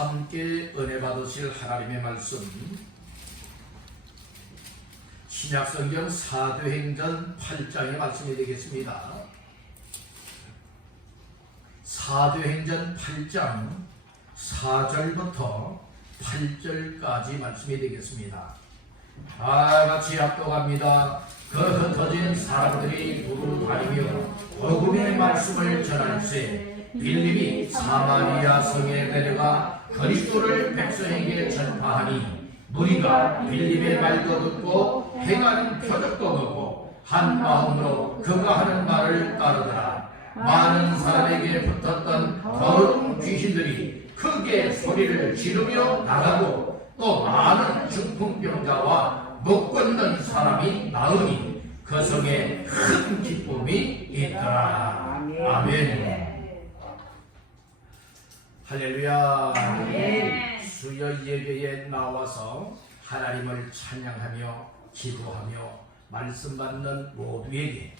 함께 은혜 받으실 하나님의 말씀, 신약성경 사도행전 8장의 말씀이 되겠습니다. 사도행전 8장 4절부터 8절까지 말씀이 되겠습니다. 다 같이 합독합니다. 그 흩어진 사람들이 두루 다니며 복음의 말씀을 전할세 빌립이 사마리아 성에 내려가 그리스도를 백성에게 전파하니 무리가 빌립의 말도 듣고 행하는 표적도 보고 한 마음으로 그가 하는 말을 따르더라. 많은 사람에게 붙었던 더러운 귀신들이 크게 소리를 지르며 나가고 또 많은 중풍병자와 못 걷는 사람이 나으니 그 성에 큰 기쁨이 있더라. 아멘. 할렐루야. 아멘. 수요 예배에 나와서 하나님을 찬양하며 기도하며 말씀 받는 모두에게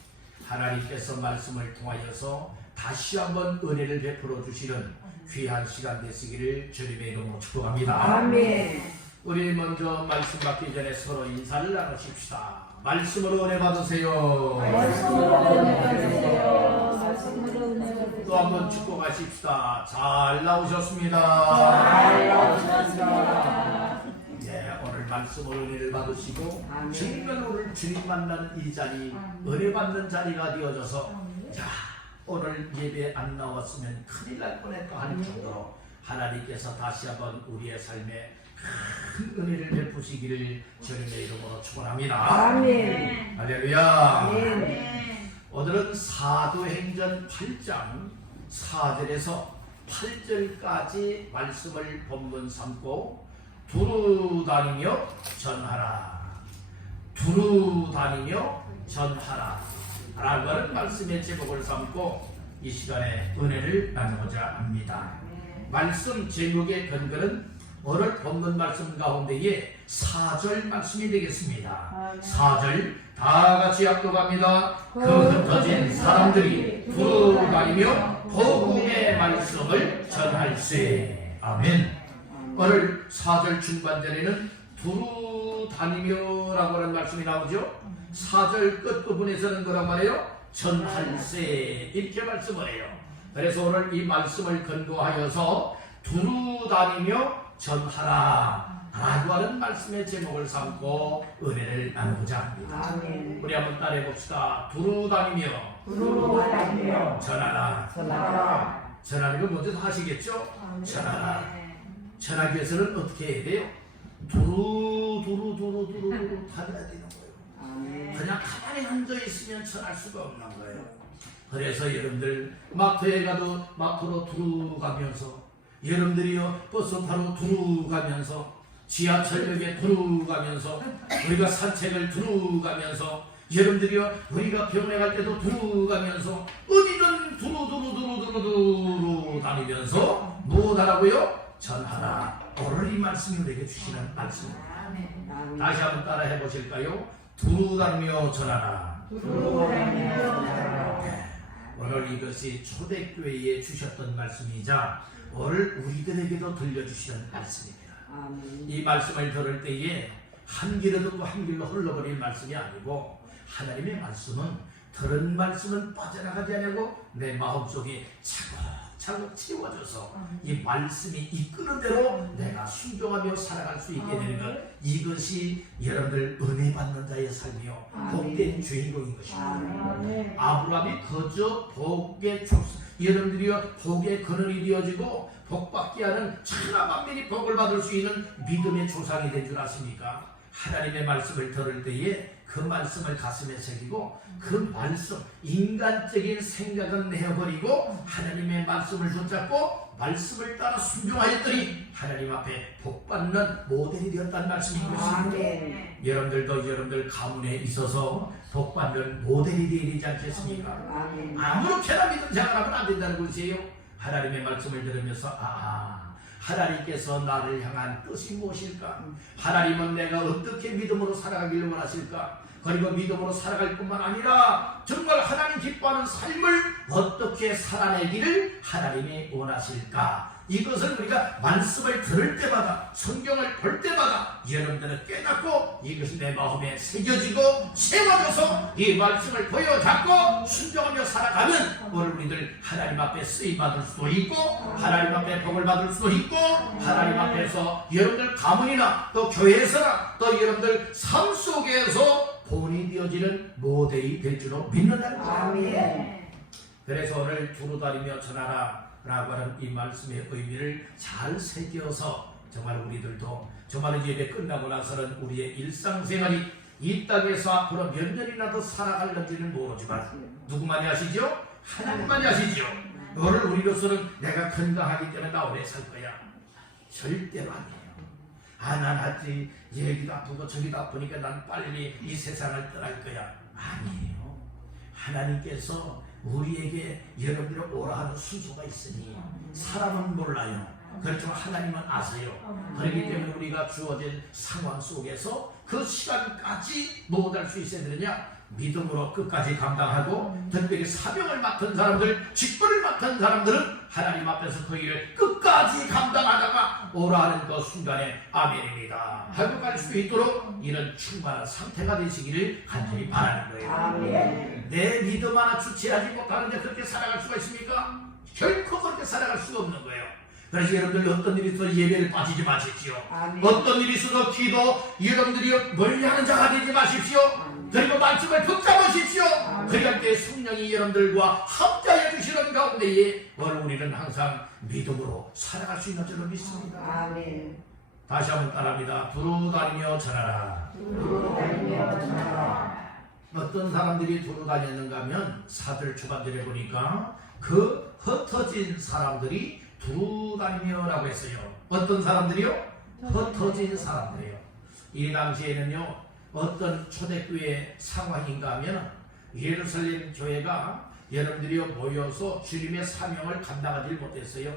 하나님께서 말씀을 통하여서 다시 한번 은혜를 베풀어 주시는 귀한 시간 되시기를 주님의 이름으로 축복합니다. 아멘. 우리 먼저 말씀 받기 전에 서로 인사를 나누십시다. 말씀으로 은혜 받으세요. 말씀으로 은혜 받으세요. 말씀으로 은혜 받으세요. 또 한번 축복하십시다. 잘 나오셨습니다. 잘 나오셨습니다. 네, 오늘 말씀으로 은혜를 받으시고 아멘. 정말 오늘 주님 만나는 이 자리, 은혜 받는 자리가 되어져서 자, 오늘 예배 안 나왔으면 큰일 날 뻔했다 하는 정도로 하나님께서 다시 한번 우리의 삶에 큰 은혜를 베푸시기를 주님의 이름으로 축원합니다. 아멘. 할렐루야. 아멘. 오늘은 사도행전 8장 4절에서 8절까지 말씀을 본문 삼고 두루 다니며 전하라. 두루 다니며 전하라. 라고 하는 말씀의 제목을 삼고 이 시간에 은혜를 나누고자 합니다. 말씀 제목의 근거는 오늘 본문 말씀 가운데에 4절 말씀이 되겠습니다. 4절 다 같이 합독합니다. 그 흩어진 사람들이 두루 다니며 복음의 말씀을 전할세. 아멘. 오늘 4절 중반절에는 두루 다니며라고 하는 말씀이 나오죠. 4절 끝부분에서는 뭐라고 말해요? 전할세 이렇게 말씀을 해요. 그래서 오늘 이 말씀을 근거하여서 두루 다니며 전하라 라고 하는 말씀의 제목을 삼고 은혜를 나누고자 합니다. 아멘. 우리 한번 따라해 봅시다. 두루 다니며 두루 다니며 전하라. 전하라. 전하는 건 먼저 다 하시겠죠? 아멘. 전하라. 전하기 위해서는 어떻게 해야 돼요? 두루 다녀야 되는 거예요. 아멘. 그냥 가만히 앉아 있으면 전할 수가 없는 거예요. 그래서 여러분들 마트에 가도 마트로 두루 가면서, 여러분들이요 버스 타러 두루 가면서, 지하철역에 두루 가면서, 우리가 산책을 두루 가면서, 여러분들이요 우리가 병원에 갈 때도 두루 가면서, 어디든 두루 다니면서 무엇하라고요? 전하라. 오늘 이 말씀이 우리에게 주시는 말씀입니다. 아멘. 다시 한번 따라 해보실까요? 두루 다니며 전하라. 두루 다니며 전하라. 오늘 이것이 초대교회에 주셨던 말씀이자 오늘 우리들에게도 들려주시는 말씀입니다. 아멘. 이 말씀을 들을 때에 한 길로 듣고 한 길로 흘러버릴 말씀이 아니고 하나님의 말씀은 들은 말씀은 빠져나가지 않고 내 마음속에 차곡차곡 채워져서 이 말씀이 이끄는 대로 내가 순종하며 살아갈 수 있게 되는 것, 이것이 여러분들 은혜 받는 자의 삶이요 복된 주인공인 것입니다. 아멘. 아브라함이 그저 복의 여러분들이요 복의 근원이 되어지고 복받게 하는 천하 만민이 복을 받을 수 있는 믿음의 조상이 된 줄 아십니까? 하나님의 말씀을 들을 때에 그 말씀을 가슴에 새기고 그 말씀, 인간적인 생각은 내어버리고 하나님의 말씀을 붙잡고 말씀을 따라 순종하였더니 하나님 앞에 복받는 모델이 되었다는 말씀인 것입니다. 아멘. 여러분들 가문에 있어서 복받는 모델이 되어야 되지 않겠습니까? 아멘. 아무렇게나 믿음 생활하면 안 된다는 것이에요. 하나님의 말씀을 들으면서 하나님께서 나를 향한 뜻이 무엇일까? 하나님은 내가 어떻게 믿음으로 살아가기를 원하실까? 그리고 믿음으로 살아갈 뿐만 아니라 정말 하나님 기뻐하는 삶을 어떻게 살아내기를 하나님이 원하실까? 이것을 우리가 말씀을 들을 때마다 성경을 볼 때마다 여러분들은 깨닫고 이것이 내 마음에 새겨지고 세워져서 이 말씀을 보여잡고 순종하며 살아가면 오늘 우리들 하나님 앞에 쓰임받을 수도 있고 하나님 앞에 복을 받을 수도 있고 하나님 앞에서 여러분들 가문이나 또 교회에서나 또 여러분들 삶 속에서 본이 되어지는 모델이 될 줄로 믿는다는 거예요. 그래서 오늘 두루다니며 전하라 라고 하는 이 말씀의 의미를 잘 새겨서 정말 우리들도 정말 예배 끝나고 나서는 우리의 일상생활이 이 땅에서 앞으로 몇 년이나 더 살아갈는지는 모르지만 누구만이 아시죠? 하나님만이 아시죠? 오늘 우리로서는 내가 건강하기 때문에 나 오래 살 거야. 절대로 아니에요. 난 아직 여기도 아프고 저기도 아프니까 난 빨리 이 세상을 떠날 거야. 아니에요. 하나님께서 우리에게 여러분들을 오라 하는 순서가 있으니 사람은 몰라요. 그렇지만 하나님은 아세요. 그렇기 때문에 우리가 주어진 상황 속에서 그 시간까지 못할 수 있어야 되느냐? 믿음으로 끝까지 감당하고 특별히 사명을 맡은 사람들, 직분을 맡은 사람들은 하나님 앞에서 그 일을 끝까지 감당하다가 오라 하는 그 순간에 아멘입니다 하고 갈 수 있도록 이런 충만한 상태가 되시기를 간절히 바라는 거예요. 아멘. 내 믿음 하나 주체하지 못하는데 그렇게 살아갈 수가 있습니까? 결코 그렇게 살아갈 수가 없는 거예요. 그래서 여러분들 어떤 일이 있어도 예배를 빠지지 마십시오. 아멘. 어떤 일이 있어도 기도 여러분들이 멀리하는 자가 되지 마십시오. 그리고 말씀을 붙잡으십시오. 그럴 때 성령이 여러분들과 함께하여 주시는 가운데에 오늘 우리는 항상 믿음으로 살아갈 수 있는 줄로 믿습니다. 아멘. 다시 한번 따라합니다. 두루다니며 전하라. 두루다니며 전하라. 어떤 사람들이 두루다녔는가 하면 사절 초반절에 보니까 그 흩어진 사람들이 두루다니며라고 했어요. 어떤 사람들이요? 흩어진 사람들이요. 이 당시에는요 어떤 초대교회 상황인가 하면 예루살렘 교회가 여러분들이 모여서 주님의 사명을 감당하지 못했어요.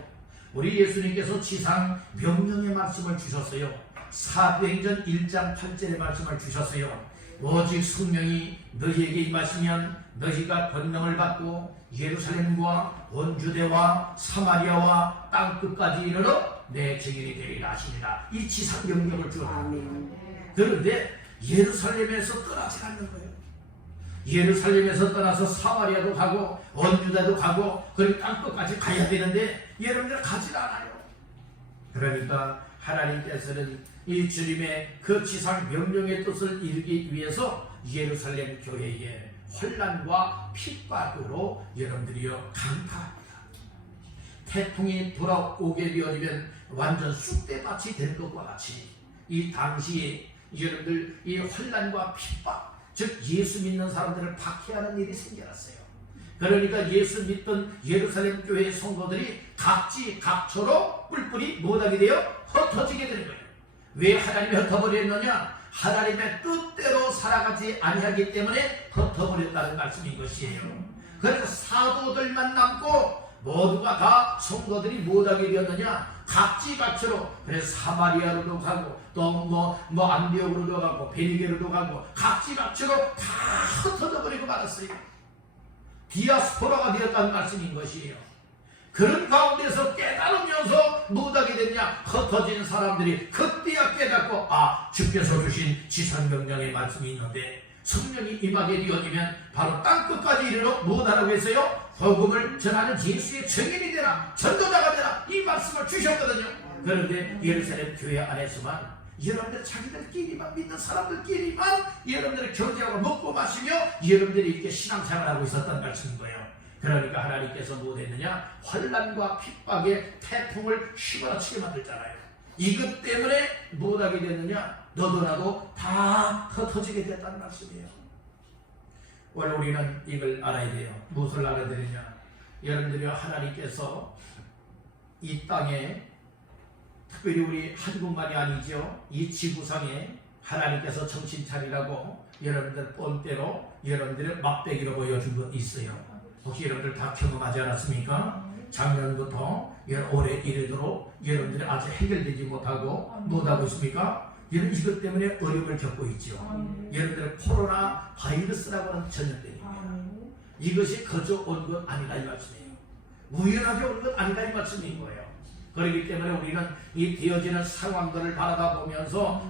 우리 예수님께서 지상 명령의 말씀을 주셨어요. 사도행전 1장 8절의 말씀을 주셨어요. 오직 성령이 너희에게 임하시면 너희가 권능을 받고 예루살렘과 온 유대와 사마리아와 땅끝까지 이르러 내 증인이 되리라 하시니라. 이 지상 명령을 주었다. 그런데 예루살렘에서 떠나지 않는 거예요. 예루살렘에서 떠나서 사마리아도 가고 온 유다도 가고 그리고 땅끝까지 가야 되는데 여러분들 가지 않아요. 그러니까 하나님께서는 이 주님의 그 지상 명령의 뜻을 이루기 위해서 예루살렘 교회에 혼란과 핍박으로 여러분들이요 강타합니다. 태풍이 돌아오게 되어지면 완전 쑥대밭이 되는 것과 같이 이 당시에 여러분들 이 혼란과 핍박, 즉 예수 믿는 사람들을 박해하는 일이 생겨났어요. 그러니까 예수 믿던 예루살렘 교회의 성도들이 각지 각처로 뿔뿔이 못하게 되어 흩어지게 되는 거예요. 왜 하나님이 흩어버렸느냐? 하나님의 뜻대로 살아가지 아니하기 때문에 흩어버렸다는 말씀인 것이에요. 그래서 사도들만 남고 모두가 다 성도들이 못하게 되었느냐? 각지 각처로. 그래서 사마리아로도 가고 또 안디옥으로도 가고 베니게로도 가고 각지 각처로 다 흩어져 버리고 말았어요. 디아스포라가 되었다는 말씀인 것이에요. 그런 가운데서 깨달으면서 못하게 됐냐? 흩어진 사람들이 그때야 깨닫고 주께서 주신 지상명령의 말씀이 있는데 성령이 임하게 되어지면 바로 땅끝까지 이르러 못하라고 해서요 복음을 전하는 예수의 증인이 되라, 전도자가 되라, 이 말씀을 주셨거든요. 그런데 예루살렘 교회 안에서만 여러분들 자기들끼리만 믿는 사람들끼리만 여러분들의 교제하고 먹고 마시며 여러분들이 이렇게 신앙생활하고 있었던 말씀인 거예요. 그러니까 하나님께서 무엇했느냐? 환난과 핍박의 태풍을 휘몰아치게 만들잖아요. 이것 때문에 무엇하게 됐느냐? 너도 나도 다 흩어지게 됐다는 말씀이에요. 원래 우리는 이걸 알아야 돼요. 무엇을 알아야 되느냐? 여러분들이 하나님께서 이 땅에 특별히 우리 한국만이 아니죠. 이 지구상에 하나님께서 정신 차리라고 여러분들 뻔때로 여러분들의 막대기로 보여준 거 있어요. 혹시 여러분들 다 경험하지 않았습니까? 작년부터 올해 이르도록 여러분들이 아직 해결되지 못하고 있습니까? 여러분 이것 때문에 어려움을 겪고 있죠. 여러분들 코로나 바이러스라고 하는 전염병입니다. 이것이 거저 온 것 아니다 이 말씀이에요. 우연하게 온 것 아니다 이 말씀인 거예요. 그렇기 때문에 우리는 이 되어지는 상황들을 바라다 보면서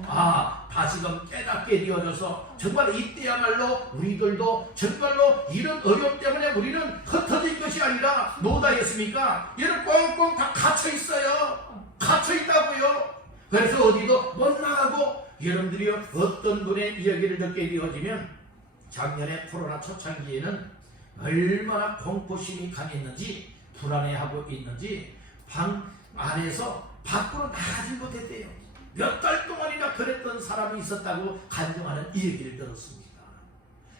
다시금 깨닫게 되어져서 정말 이때야말로 우리들도 정말로 이런 어려움 때문에 우리는 흩어진 것이 아니라 노다였습니까? 얘는 꽁꽁 다 갇혀 있어요. 갇혀 있다고요. 그래서 어디도 못 나가고 여러분들이 어떤 분의 이야기를 듣게 되어지면 작년에 코로나 초창기에는 얼마나 공포심이 강했는지 불안해하고 있는지 방 안에서 밖으로 나가지 못했대요. 몇 달 동안이나 그랬던 사람이 있었다고 간증하는 얘기를 들었습니다.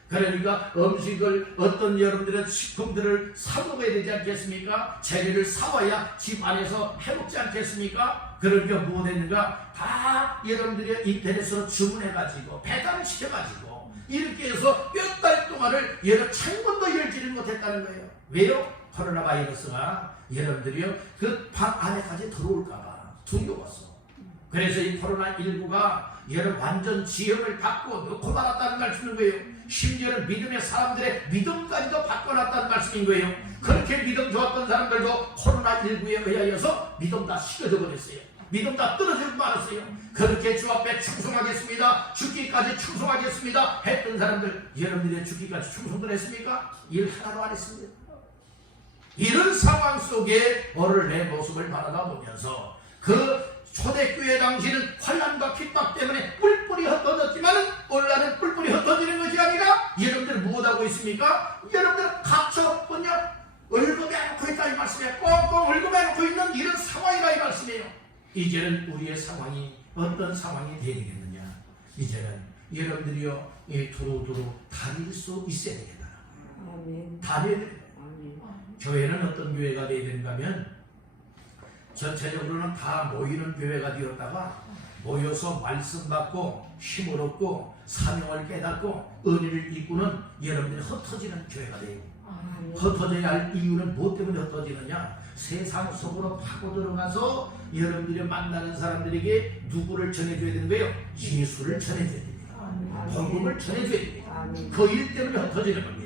그러니까 음식을 어떤 여러분들은 식품들을 사 먹어야 되지 않겠습니까? 재료를 사와야 집 안에서 해먹지 않겠습니까? 그러니까 뭐 했는가? 다 여러분들이 인터넷으로 주문해가지고 배달을 시켜가지고 이렇게 해서 몇 달 동안을 여러 창문도 열지를 못했다는 거예요. 왜요? 코로나 바이러스가 여러분들이요 그 방 안에까지 들어올까봐 두려웠어. 그래서 이 코로나19가 여러분 완전 지형을 바꿔놓고 말았다는 말씀인 거예요. 심지어는 믿음의 사람들의 믿음까지도 바꿔놨다는 말씀인 거예요. 그렇게 믿음 좋았던 사람들도 코로나19에 의하여서 믿음 다 식어져 버렸어요. 믿음 다 떨어지고 말았어요. 그렇게 주 앞에 충성하겠습니다. 죽기까지 충성하겠습니다 했던 사람들 여러분들이 죽기까지 충성들 했습니까? 일 하나도 안 했습니다. 이런 상황 속에 오늘 내 모습을 바라다 보면서 그 초대교회 당시는 환난과 핍박 때문에 뿔뿔이 흩어졌지만 오늘날은 뿔뿔이 흩어지는 것이 아니라 여러분들 무엇하고 있습니까? 여러분들 갇혀 얼굴에 놓고 있다 이 말씀이에요. 꽁꽁 얼굴에 놓고 있는 이런 상황이라 이 말씀이에요. 이제는 우리의 상황이 어떤 상황이 되겠느냐? 이제는 여러분들이요 두루두루 다닐 수 있어야 되겠다. 다녀야 되겠다. 교회는 어떤 교회가 되어야 되는가 하면 전체적으로는 다 모이는 교회가 되었다가 모여서 말씀 받고 힘을 얻고 사명을 깨닫고 은혜를 입고는 여러분들이 흩어지는 교회가 돼요. 흩어져야 할 이유는 무엇 때문에 흩어지느냐? 세상 속으로 파고 들어가서 여러분들이 만나는 사람들에게 누구를 전해줘야 되는 거예요? 예수를 전해줘야 됩니다. 복음을 전해줘야 됩니다. 그 일 때문에 흩어지는 겁니다.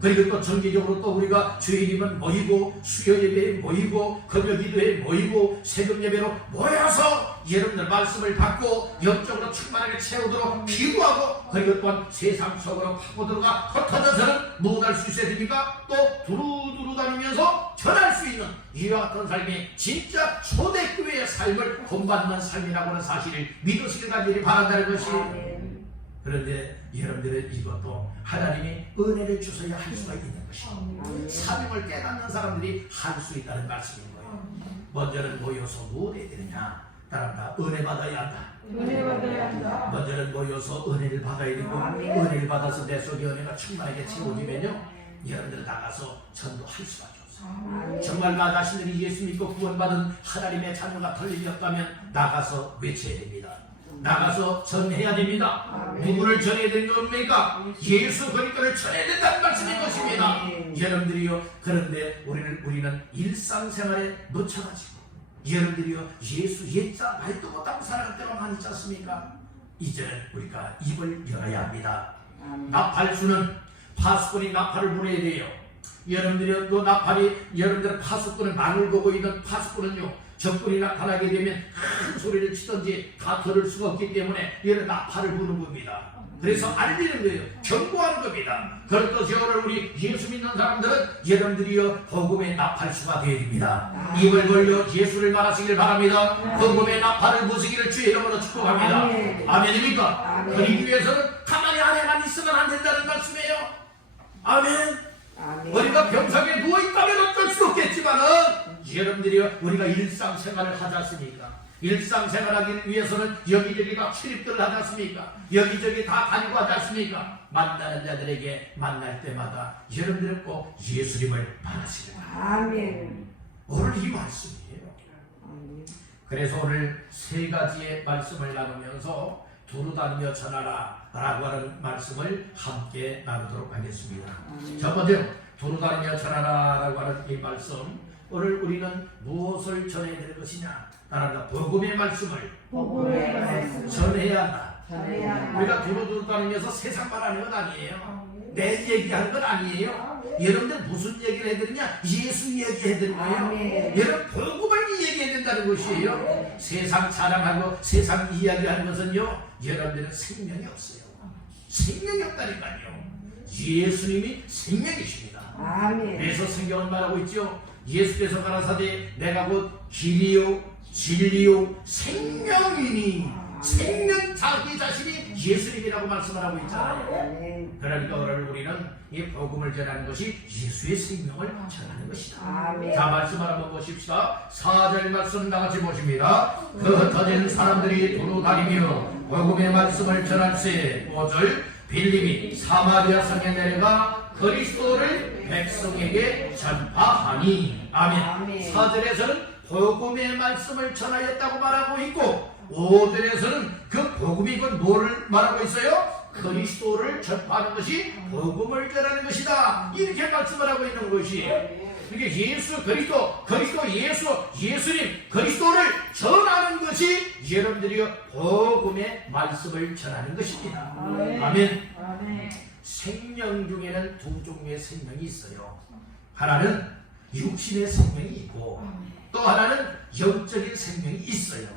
그리고 또 정기적으로 또 우리가 주일이면 모이고 수요 예배에 모이고 금요 기도에 모이고 새벽 예배로 모여서 여러분들 말씀을 받고 영적으로 충만하게 채우도록 기도하고 그리고 또한 세상 속으로 파고 들어가 흩어져서는 무엇할 수 있어야 됩니까? 또 두루두루 다니면서 전할 수 있는 이와 같은 삶이 진짜 초대교회의 삶을 본받는 삶이라고 하는 사실을 믿으시길 간절히 바란다는 것이. 그런데 여러분들의 이것도 하나님이 은혜를 주셔야 할 수가 있는 것이고 사명을 깨닫는 사람들이 할 수 있다는 말씀인 거예요. 먼저는 모여서 무엇 해야 되느냐? 따라다 은혜 받아야 한다. 은혜 받아야 한다. 먼저는 모여서 은혜를 받아야 되고 은혜를 받아서 내 속에 은혜가 충만하게 채워지면요 여러분들 나가서 전도할 수밖에 없어요. 정말 나 자신들이 예수 믿고 구원받은 하나님의 자녀가 틀림없다면 나가서 외쳐야 됩니다. 나가서 전해야 됩니다. 누구를 전해야 되는 겁니까? 예수 그리스도를 전해야 된다는 말씀인 것입니다. 여러분들이요 그런데 우리는 일상생활에 놓쳐가지고 여러분들이요 예수 옛자 말도 못하고 살아갈 때가 많이 있지 않습니까? 이제는 우리가 입을 열어야 합니다. 나팔수는 파수꾼이 나팔을 불어야 돼요. 여러분들이 또 나팔이 여러분들 파수꾼을 마늘 보고 있는 파수꾼은요 적군이 나타나게 되면 큰 소리를 치든지 다 들을 수가 없기 때문에 얘는 나팔을 부는 겁니다. 그래서 알리는 거예요. 경고하는 겁니다. 그렇듯이 오늘 우리 예수 믿는 사람들은 여러분들이요 복음의 나팔수가 되어야 됩니다. 입을 벌려 예수를 말하시길 바랍니다. 복음의 나팔을 부수기를 주의 이름으로 축복합니다. 아멘입니까? 그러기 위해서는 가만히 안에만 있으면 안 된다는 말씀이에요. 아멘. 우리가 병상에 누워있다면 어쩔 수 없겠지만은 여러분들이 우리가 일상생활을 하지 않습니까? 일상생활하기 위해서는 여기저기 다 출입들을 하지 않습니까? 여기저기 다 다니고 하지 않습니까? 만나는 자들에게 만날 때마다 여러분들은 꼭 예수님을 바라시길 바랍니다. 아멘. 오늘 이 말씀이에요. 그래서 오늘 세 가지의 말씀을 나누면서 두루다니며 전하라 라고 하는 말씀을 함께 나누도록 하겠습니다. 첫 번째 두루다니며 전하라 라고 하는 이 말씀, 오늘 우리는 무엇을 전해야 될 것이냐? 따라서 복음의 말씀을 복음의 말씀 전해야 한다. 전해야 한다. 우리가 두루두루 다니면서 세상 말하는 건 아니에요. 내 얘기하는 건 아니에요. 여러분들 무슨 얘기를 해드리냐? 예수 얘기해드린 거예요. 여러분 복음을 얘기해야 된다는 것이에요. 세상 자랑하고 세상 이야기하는 것은요, 여러분들은 생명이 없어요. 생명이 없다니까요. 예수님이 생명이십니다. 그래서 성경은 말하고 있죠. 예수께서 가라사대 내가 곧 길이요 진리요 생명이니, 생명 자기 자신이 예수님이라고 말씀을 하고 있잖아요. 그러니까 오늘 우리는 이 복음을 전하는 것이 예수의 생명을 전하는 것이다. 자, 말씀을 한번 보십시다. 4절 말씀 나같이 보십니다. 그 흩어진 사람들이 두루 다니며 복음의 말씀을 전할세. 5절 빌립이 사마리아 성에 내려가 그리스도를 백성에게 전파하니. 아멘. 4절에서는 복음의 말씀을 전하였다고 말하고 있고, 5절에서는 그 복음이 뭐를 말하고 있어요? 그리스도를 전파하는 것이 복음을 전하는 것이다. 이렇게 말씀을 하고 있는 것이에요. 이게 예수 그리스도 예수님 그리스도를 전하는 것이 여러분들이 복음의 말씀을 전하는 것입니다. 아멘. 생명 중에는 두 종류의 생명이 있어요. 하나는 육신의 생명이 있고 또 하나는 영적인 생명이 있어요.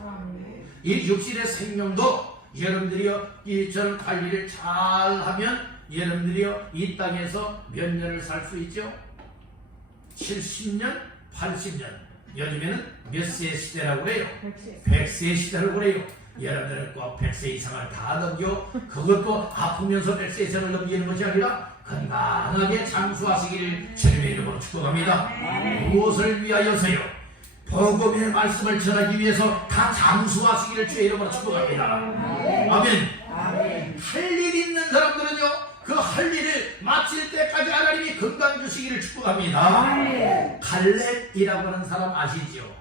이 육신의 생명도 여러분들이요, 이 전 관리를 잘 하면 여러분들이요, 이 땅에서 몇 년을 살 수 있죠? 70년, 80년. 요즘에는 몇 세 시대라고 그래요? 100세 시대라고 그래요. 여러분들은 꼭 100세 이상을 다 넘겨, 그것도 아프면서 100세 이상을 넘기는 것이 아니라 건강하게 장수하시기를 주님의 이름으로 축복합니다. 무엇을 위하여서요? 복음의 말씀을 전하기 위해서 다 장수하시기를 주의 이름으로 축복합니다. 아멘. 할 일 있는 사람들은요, 그 할 일을 마칠 때까지 하나님이 건강 주시기를 축복합니다. 갈렙이라고 하는 사람 아시죠?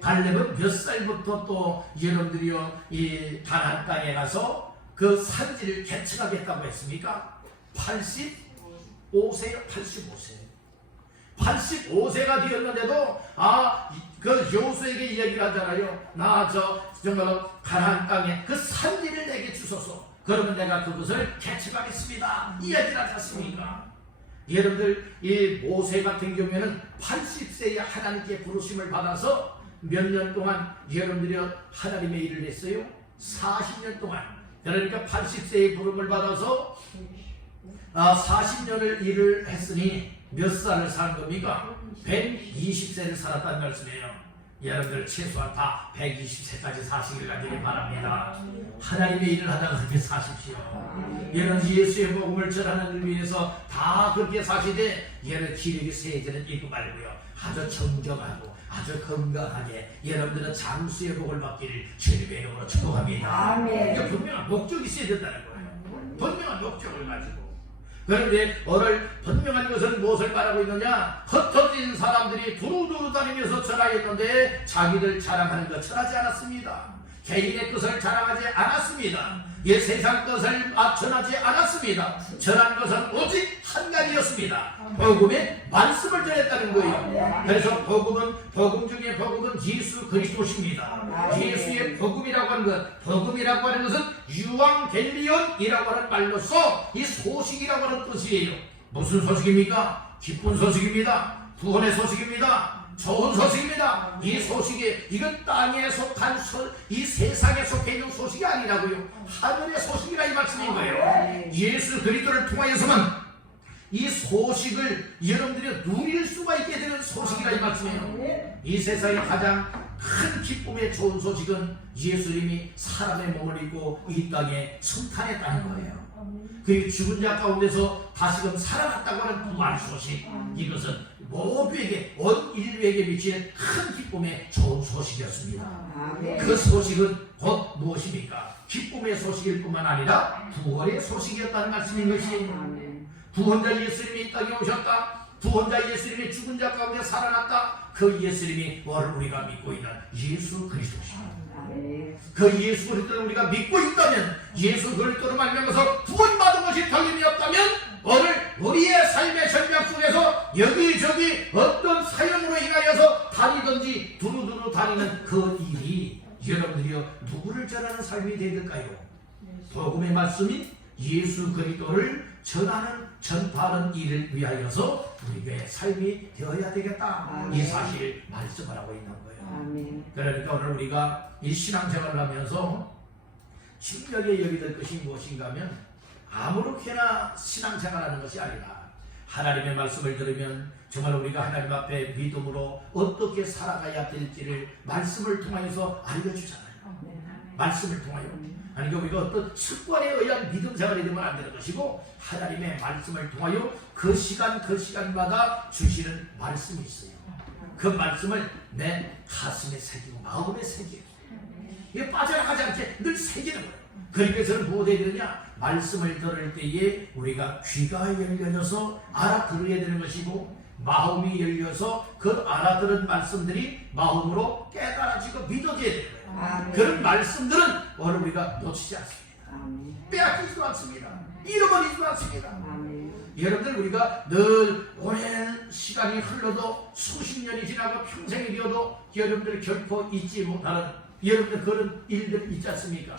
갈렙은 몇 살부터 또 여러분들이요, 이 가나안 땅에 가서 그 산지를 개척하겠다고 했습니까? 85세요. 85세가 되었는데도 그 여호수아에게 이야기를 하잖아요. 나 정말로 가나안 땅에 그 산지를 내게 주소서. 그러면 내가 그것을 개척하겠습니다. 이야기를 하지 않습니까? 여러분들 이 모세 같은 경우에는 80세에 하나님께 부르심을 받아서 몇 년 동안 여러분들이 하나님의 일을 했어요. 40년 동안. 그러니까 80세의 부름을 받아서 40년을 일을 했으니 몇 살을 산 겁니까? 120세를 살았다는 말씀이에요. 여러분들 최소한 다 120세까지 사시길 간절히 바랍니다. 하나님의 일을 하다가 그렇게 사십시오. 여러분 예수의 복음을 전하는 일 위해서 다 그렇게 사시되, 여러분 기력이 세지는 이거 말고요, 아주 정정하고 아주 건강하게 여러분들은 장수의 복을 받기를 주님의 이름으로 축복합니다. 이게 분명한 목적이 있어야 된다는 거예요. 분명한 목적을 가지고. 그런데 오늘 분명한 것은 무엇을 말하고 있느냐? 흩어진 사람들이 두루두루 다니면서 전하였는데 자기들 자랑하는 것 전하지 않았습니다. 개인의 것을 자랑하지 않았습니다. 이 세상 것을 전하지 않았습니다. 전한 것은 오직 한 가지였습니다. 복음의 말씀을 전했다는 거예요. 그래서 복음 중에 복음은 예수 그리스도십니다. 예수의 복음이라고 하는 것, 복음이라고 하는 것은 유앙겔리온이라고 하는 말로서 이 소식이라고 하는 뜻이에요. 무슨 소식입니까? 기쁜 소식입니다. 구원의 소식입니다. 좋은 소식입니다. 이 소식이, 이건 땅에 속한 이 세상에 속해 있는 소식이 아니라고요. 하늘의 소식이라 이 말씀인 거예요. 예수 그리스도를 통하여서만 이 소식을 여러분들이 누릴 수가 있게 되는 소식이라 이 말씀이에요. 이 세상의 가장 큰 기쁨의 좋은 소식은 예수님이 사람의 몸을 입고 이 땅에 승탄했다는 거예요. 그 죽은 자 가운데서 다시금 살아났다고 하는 부활 소식, 이것은 모두에게, 온 인류에게 미치는 큰 기쁨의 좋은 소식이었습니다. 그 소식은 곧 무엇입니까? 기쁨의 소식일 뿐만 아니라 부활의 소식이었다는 말씀인 것이, 구원자 예수님이 이 땅에 오셨다, 구원자 예수님이 죽은 자 가운데 살아났다, 그 예수님이 오늘 우리가 믿고 있는 예수 그리스도십니다. 그 예수 그리스도를 우리가 믿고 있다면, 예수 그리스도로 말미암아서 구원받은 것이 틀림이 없다면, 오늘 우리의 삶의 전략 속에서 여기저기 어떤 사연으로 인하여서 다니든지 두루두루 다니는 그 일이 여러분들이요, 누구를 전하는 삶이 되야 될까요? 복음의 말씀이 예수 그리스도를 전파하는 일을 위하여서 우리 교회의 삶이 되어야 되겠다. 아멘. 이 사실을 말씀을 하고 있는 거예요. 아멘. 그러니까 오늘 우리가 이 신앙생활을 하면서 중요하게 여겨야 될 것이 무엇인가 하면 아무렇게나 신앙생활하는 것이 아니라 하나님의 말씀을 들으면 정말 우리가 하나님 앞에 믿음으로 어떻게 살아가야 될지를 말씀을 통하여서 알려주잖아요. 말씀을 통하여. 아니 우리가 어떤 습관에 의한 믿음 생활이 되면 안 되는 것이고 하나님의 말씀을 통하여 그 시간마다 주시는 말씀이 있어요. 그 말씀을 내 가슴에 새기고 마음에 새기고 이게 빠져나가지 않게 늘 새기는 거예요. 그러니까서는 무엇 해야 되느냐? 말씀을 들을 때에 우리가 귀가 열려져서 알아들어야 되는 것이고 마음이 열려서 그 알아들은 말씀들이 마음으로 깨달아지고 믿어져야 되는 거예요. 아멘. 그런 말씀들은 오늘 우리가 놓치지 않습니다. 아멘. 빼앗기지도 않습니다. 잃어버리지도 않습니다. 아멘. 여러분들 우리가 늘 오랜 시간이 흘러도 수십 년이 지나고 평생이 되어도 여러분들 결코 잊지 못하는 여러분들 그런 일들 있지 않습니까?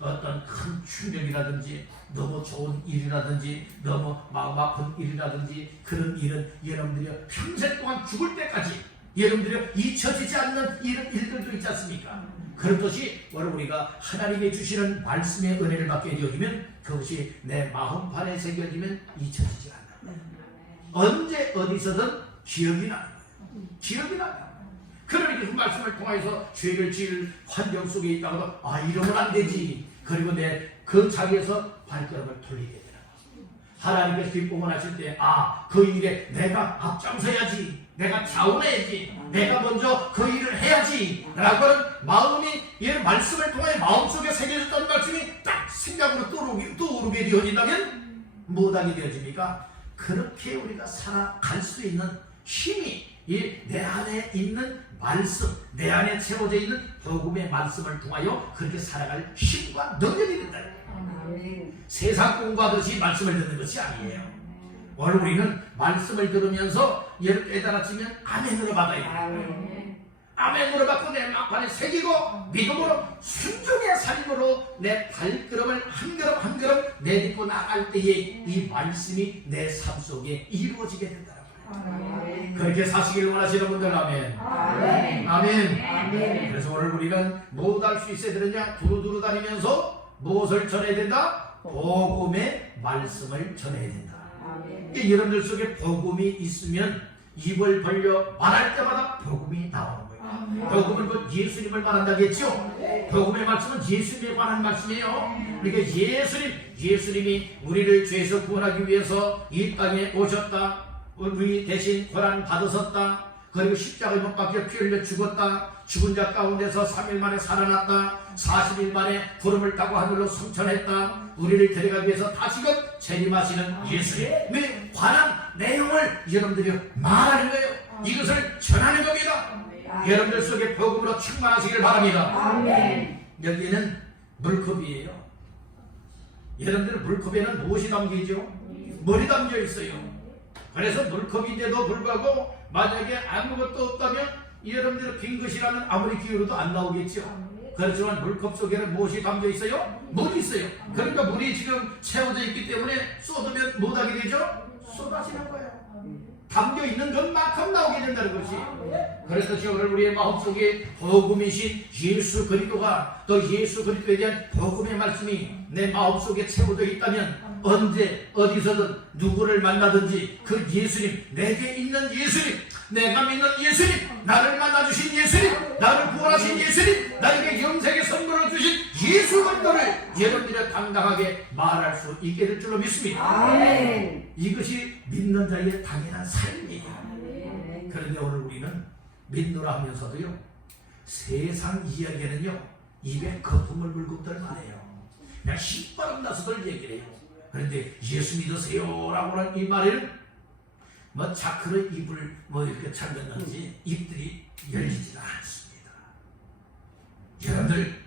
어떤 큰 충격이라든지 너무 좋은 일이라든지 너무 마음 아픈 일이라든지 그런 일은 여러분들이 평생 동안 죽을 때까지 여러분들이 잊혀지지 않는 이런 일들도 있지 않습니까? 그렇듯이 오늘 우리가 하나님이 주시는 말씀의 은혜를 받게 되어지면 그것이 내 마음판에 새겨지면 잊혀지지 않아요. 언제 어디서든 기억이 나는 거예요. 기억이 나요. 그러니까 그 말씀을 통해서 죄를 지을 환경 속에 있다가도 이러면 안 되지. 그리고 내 그 자리에서 발걸음을 돌리게 되는 거예요. 하나님께서 기쁨을 하실 때 그 일에 내가 앞장서야지. 내가 자원해야지. 내가 먼저 그 일을 해야지. 라고 하는 마음이 이 말씀을 통해 마음속에 새겨졌던 말씀이 딱 생각으로 떠오르게 되어진다면 못하게 되어집니까? 그렇게 우리가 살아갈 수 있는 힘이 내 안에 있는 말씀, 내 안에 채워져 있는 복음의 말씀을 통하여 그렇게 살아갈 힘과 능력이 된다. 아멘. 세상 공부하듯이 말씀을 듣는 것이 아니에요. 오늘 우리는 말씀을 들으면서 이를 깨달아지면 아멘으로 받아야 돼요. 아멘. 아멘으로 받고 내 막판에 새기고 믿음으로 순종의 삶으로 내 발걸음을 한 걸음 한 걸음 내딛고 나갈 때에 이 말씀이 내 삶 속에 이루어지게 된다는 거예요. 아멘. 그렇게 사시길 원하시는 분들 아멘. 아멘. 아멘. 아멘. 그래서 오늘 우리는 뭐 할 수 있어야 되느냐? 두루두루 다니면서 무엇을 전해야 된다? 복음의 말씀을 전해야 된다. 아멘. 여러분들 속에 복음이 있으면 입을 벌려 말할 때마다 복음이 나오는 거예요. 복음은 그 예수님을 말한다겠죠? 복음의 말씀은 예수님에 관한 말씀이에요. 그러니까 예수님이 우리를 죄에서 구원하기 위해서 이 땅에 오셨다. 우리 대신 고난 받으셨다. 그리고 십자가에 못 박혀 피 흘려 죽었다. 죽은 자 가운데서 3일 만에 살아났다. 40일 만에 구름을 타고 하늘로 승천했다. 우리를 데려가기 위해서 다시금 재림하시는 예수님에 관한 내용을 여러분들이 말하는 거예요. 이것을 전하는 겁니다. 여러분들 속에 복음으로 충만하시길 바랍니다. 아멘. 여기는 물컵이에요. 여러분들 물컵에는 무엇이 담기죠? 물이 담겨 있어요. 그래서 물컵인데도 불구하고 만약에 아무것도 없다면 여러분들 빈 것이라면 아무리 기울여도 안 나오겠죠. 그렇지만 물컵 속에는 무엇이 담겨 있어요? 물이 있어요. 그러니까 물이 지금 채워져 있기 때문에 쏟으면 못하게 되죠? 쏟아지는 거예요. 담겨 있는 것만큼 나오게 된다는 것이. 그렇듯이 오늘 우리의 마음속에 복음이신 예수 그리스도가 또 예수 그리스도에 대한 복음의 말씀이 내 마음속에 채워져 있다면 언제 어디서든 누구를 만나든지 그 예수님, 내게 있는 예수님, 내가 믿는 예수님, 나를 만나주신 예수님, 나를 구원하신 예수님, 나에게 영생의 선물을 주신 예수 그리스도를 여러분들이 당당하게 말할 수 있게 될 줄로 믿습니다. 아멘. 이것이 믿는 자의 당연한 삶이에요. 그런데 오늘 우리는 믿노라 하면서도요, 세상 이야기는요 입에 거품을 물고들 말해요. 그냥 신바람 나서들 얘기를 해요. 그런데 예수 믿으세요 라고 하는 이 말에는 뭐 자크로 입을 뭐 이렇게 잠겼는지 입들이 열리지가 않습니다. 여러분들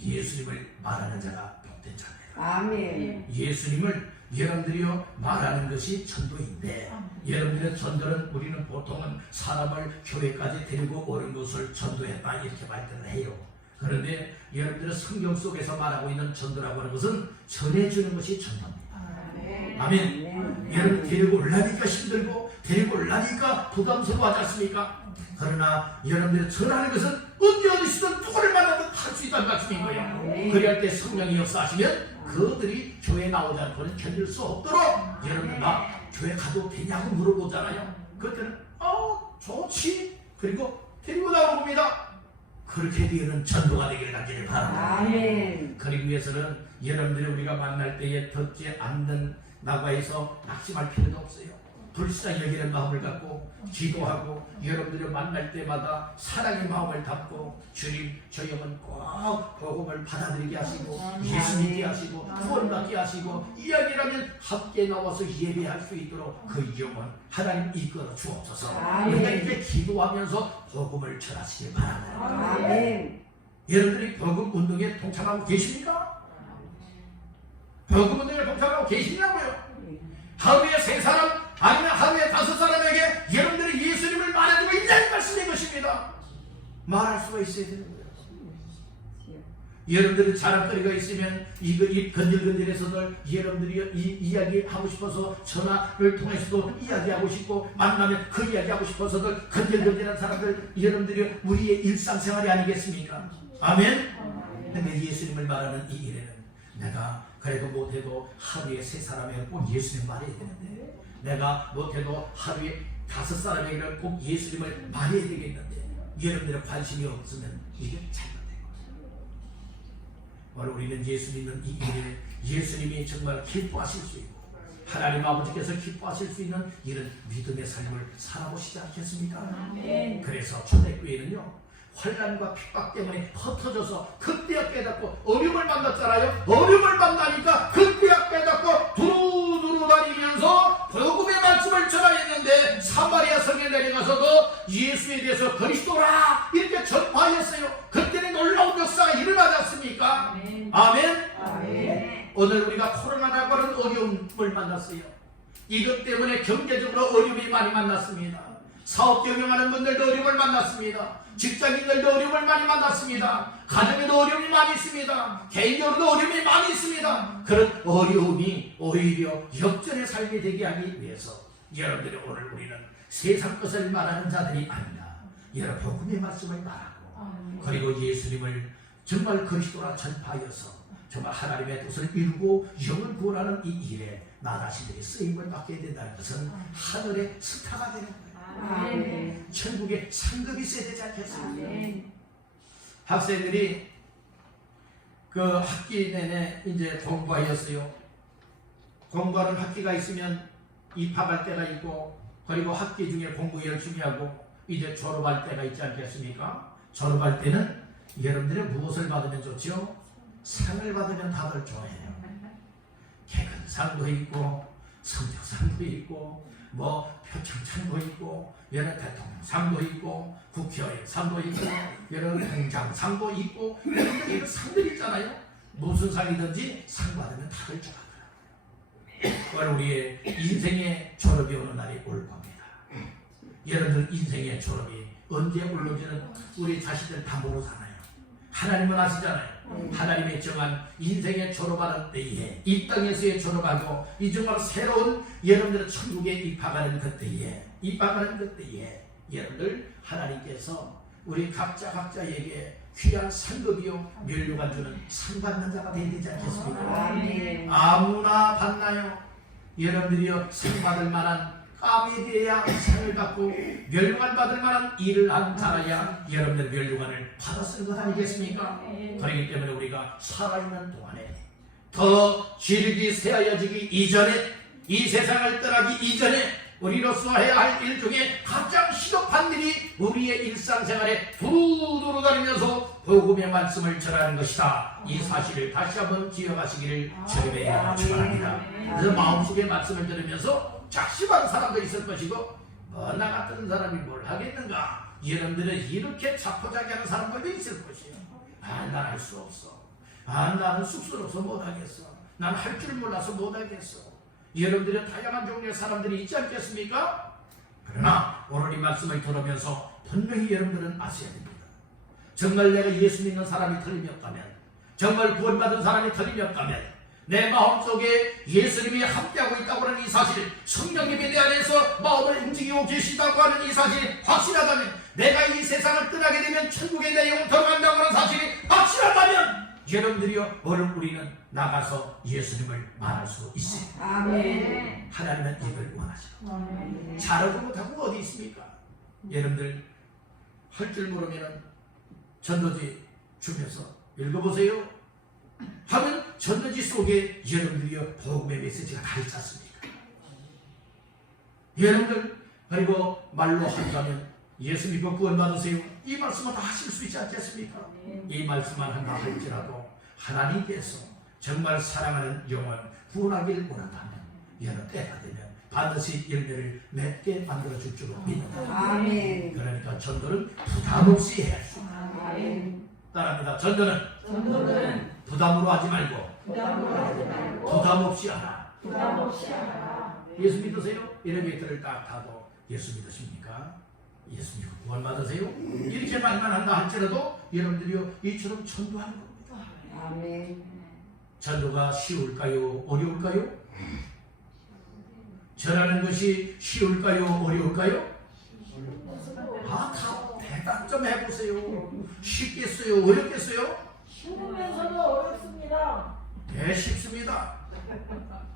예수님을 말하는 자가 복된 자입니다. 아멘. 예수님을 여러분들이요 말하는 것이 전도인데 여러분들의 전도는 우리는 보통은 사람을 교회까지 데리고 오는 것을 전도했다 이렇게 말들을 해요. 그런데 여러분들은 성경 속에서 말하고 있는 전도라고 하는 것은 전해주는 것이 전도입니다. 아멘. 여러분 데리고 올라니까 힘들고 데리고 올라니까 부담스러워하지 않습니까? 그러나 여러분들이 전하는 것은 언제 어디서든 누구를 만나도 할 수 있다는 말씀인 거예요. 그럴 때 성령이 역사하시면 그들이 교회에 나오지 않고는 견딜 수 없도록 여러분들 나 교회 가도 되냐고 물어보잖아요. 그때는 좋지. 그리고 데리고 나옵니다. 그렇게 되는 전도가 되기를 간절히 바랍니다. 아멘. 그러기 위해서는 여러분들이 우리가 만날 때에 듣지 않는 나과에서 낙심할 필요도 없어요. 불쌍히 여기는 마음을 갖고 기도하고 여러분들을 만날 때마다 사랑의 마음을 담고 주님 저 영혼 꼭 복음을 받아들이게 하시고 예수 믿게 하시고 구원받게 하시고 이야기라면 함께 나와서 예배할 수 있도록 그 영혼 하나님 이끌어 주옵소서. 우리가 이제 기도하면서 복음을 전하시길 바랍니다. 아멘. 여러분들이 복음 운동에 동참하고 계십니까? 복음 운동에 동참하고 계시냐고요? 하루에 3사람 아니면 하루에 5사람에게 여러분들이 예수님을 말해주고 있다는 말씀인 것입니다. 말할 수가 있어야 되는 거예요. 여러분들이 자랑거리가 있으면 입 건질건질해서들 여러분들이 이야기하고 싶어서 전화를 통해서도 이야기하고 싶고 만나면 그 이야기하고 싶어서들 건질건질한 사람들 여러분들이 우리의 일상생활이 아니겠습니까? 아멘? 근데 예수님을 말하는 이 일에는 내가 그래도 못해도 하루에 3사람에게 꼭 예수님 말해야 되는데 내가 못해도 하루에 5사람에게는 꼭 예수님을 말해야 되겠는데 여러분들의 관심이 없으면 이게 잘못된 거예요. 오늘 우리는 예수 믿는 이 일에 예수님이 정말 기뻐하실 수 있고 하나님 아버지께서 기뻐하실 수 있는 이런 믿음의 삶을 살아보시지 않겠습니까? 아멘. 그래서 초대교회는요 환난과 핍박 때문에 흩어져서 그때야 깨닫고 어려움을 만났잖아요. 어려움을 만나니까 그때야 깨닫고 두루두루 다니면서 복음의 말씀을 전하였는데 사마리아 성에 내려가서도 예수에 대해서 그리스도라 이렇게 전파하였어요. 그때는 놀라운 역사가 일어나지 않습니까? 아멘. 아멘. 아멘. 오늘 우리가 코로나라고 하는 어려움을 만났어요. 이것 때문에 경제적으로 어려움이 많이 만났습니다. 사업 경영하는 분들도 어려움을 만났습니다. 직장인들도 어려움을 많이 만났습니다. 가정에도 어려움이 많이 있습니다. 개인적으로도 어려움이 많이 있습니다. 그런 어려움이 오히려 역전의 삶이 되게 하기 위해서 여러분들이 오늘 우리는 세상 것을 말하는 자들이 아니라 여러분 복음의 말씀을 말하고 그리고 예수님을 정말 그리스도라 전파하여서 정말 하나님의 뜻을 이루고 영을 구원하는 이 일에 나 자신들이 쓰임을 받게 된다는 것은 하늘의 스타가 되는 거예요. 아멘. 천국에 상급이 있어야 되지 않겠습니까? 아멘. 학생들이 그 학기 내내 이제 공부하였어요. 공부하는 학기가 있으면 입학할 때가 있고 그리고 학기 중에 공부 열심히 하고 이제 졸업할 때가 있지 않겠습니까? 졸업할 때는 여러분들이 무엇을 받으면 좋죠? 상을 받으면 다들 좋아해요. 개근상도 있고 성적상도 있고 뭐 표창장도 있고 여러 대통령상도 있고 국회의원상도 있고 여러 행장상도 있고 이런 상들이 있잖아요. 무슨 상이든지 상 받으면 다들 좋아하더라고요. 우리의 인생의 졸업이 오는 날이 올 겁니다. 여러분들 인생의 졸업이 언제 올는지는 우리 자신들 다 모르잖아요. 하나님은 아시잖아요. 하나님의 정한 인생의 졸업하는 때에 이 땅에서의 졸업하고 이 정말 새로운 여러분들의 천국에 입학하는 그때에 여러분들 하나님께서 우리 각자에게 귀한 상급이요 면류관 주는 상 받는 자가 되어야 되지 않겠습니까? 아멘. 아무나 받나요? 여러분들이요 상 받을 만한 감이 되어야 상을 받고 멸류관 받을 만한 일을 한 자라야 여러분들 멸류관을 받았을 것 아니겠습니까? 그렇기 때문에 우리가 살아있는 동안에 더 지르기 세하여지기 이전에 이 세상을 떠나기 이전에 우리로서 해야 할 일 중에 가장 시급한 일이 우리의 일상생활에 두루두루 다니면서 복음의 말씀을 전하는 것이다. 이 사실을 다시 한번 기억하시기를 주님의 이름으로 축원합니다. 그래서 마음속에 말씀을 들으면서 작심한 사람도 있을 것이고 나 같은 사람이 뭘 하겠는가. 여러분들은 이렇게 자포자기하는 사람들도 있을 것이에요. 난 할 수 없어. 나는 쑥스러워서 못하겠어. 난 할 줄 몰라서 못하겠어. 여러분들은 다양한 종류의 사람들이 있지 않겠습니까? 그러나 오늘 이 말씀을 들으면서 분명히 여러분들은 아셔야 됩니다. 정말 내가 예수 믿는 사람이 틀림없다면, 정말 구원받은 사람이 틀림없다면, 내 마음속에 예수님이 함께하고 있다고 하는 이 사실, 성령님이 내 안에서 마음을 움직이고 계시다고 하는 이 사실이 확실하다면, 내가 이 세상을 떠나게 되면 천국에 내 영혼 들어간다고 하는 사실이 확실하다면, 여러분들이요, 오늘 우리는 나가서 예수님을 말할 수 있습니다. 아멘. 하나님은 이걸 원하시고, 아멘. 잘하고 못하고 어디 있습니까? 여러분들 할 줄 모르면 전도지 주면서 읽어보세요. 하면 전도지 속에 여러분들이요, 복음의 메시지가 다 있지 않습니까? 여러분들, 그리고 말로 한다면 예수 믿고 구원 받으세요, 이 말씀은 다 하실 수 있지 않겠습니까? 이 말씀만 한다 할지라도 하나님께서 정말 사랑하는 영혼 구원하기를 원한다면, 여러 때가 되면 반드시 열매를 맺게 만들어줄 줄로 믿는다. 아멘. 그러니까 전도는 부담 없이 해야 할 수 있다. 아멘. 따라합니다. 전도는 전도는 부담으로 하지 말고 부담으로 하지 말고 부담 없이 하라. 부담 없이 하라. 예수 믿으세요? 엘리베이터를 딱 타도 예수 믿으십니까? 예수 믿고 구원 받으세요? 이렇게 말만 한다 할지라도 여러분들이요, 이처럼 전도하는 겁니다. 아멘. 전도가 쉬울까요? 어려울까요? 전하는 것이 쉬울까요? 어려울까요? 다 대답 좀 해보세요. 쉽겠어요? 어렵겠어요? 쉬우면서도 어렵습니다. 네, 쉽습니다.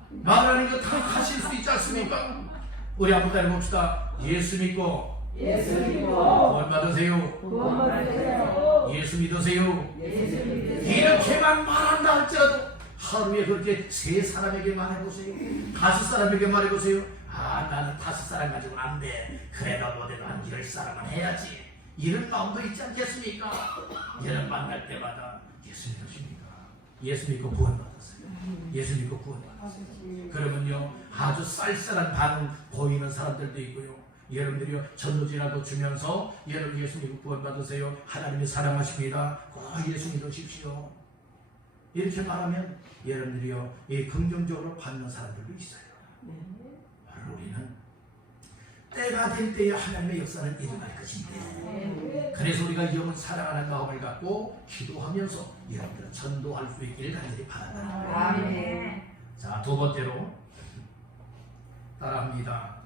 말하는 거 다 하실 수 있지 않습니까? 우리 한번 따라봅시다. 예수 믿고 예수 믿고 구원 받으세요. 구원 받으세요. 예수 믿으세요. 예수 믿으세요. 이렇게만 말한다 할지라도 하루에 그렇게 3사람에게 말해보세요. 5사람에게 말해보세요. 아, 나는 5사람 가지고 안 돼. 그래도 못해도 한 10사람은 해야지. 이런 마음도 있지 않겠습니까? 여러분 만날 때마다 예수 믿으십니까? 예수 믿고 구원 받았어요. 예수 믿고 구원 받았어요. 그러면요, 아주 쌀쌀한 반응 보이는 사람들도 있고요. 여러분들이요, 전도지라도 주면서 여러분 예수 믿고 구원 받으세요. 하나님이 사랑하십니다. 꼭 예수 믿으십시오. 이렇게 말하면 여러분들이요, 이 긍정적으로 받는 사람들도 있어요. 바로 우리는 때가 될 때에 하나님의 역사는 일어날 것인데, 그래서 우리가 영혼 사랑하는 마음을 갖고 기도하면서 여러분들은 전도할 수 있기를 간절히 바란다. 아멘. 자, 두 번째로 따라합니다.